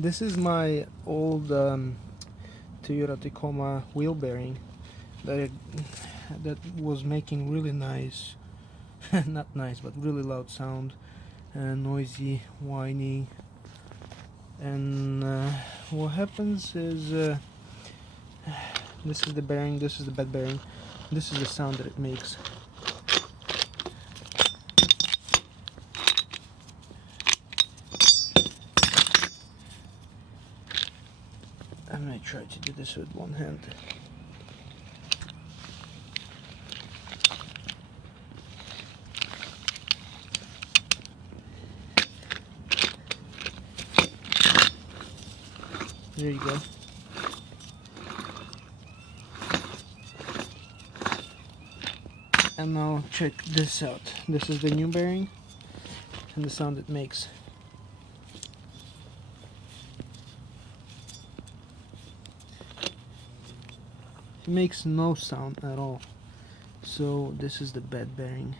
This is my old Toyota Tacoma wheel bearing that was making really nice, not nice, but really loud sound, noisy, whiny. And what happens is this is the bearing, this is the bed bearing, this is the sound that it makes. I might try to do this with one hand. There you go. And now check this out. This is the new bearing and the sound it makes. It makes no sound at all. So this is the bed bearing.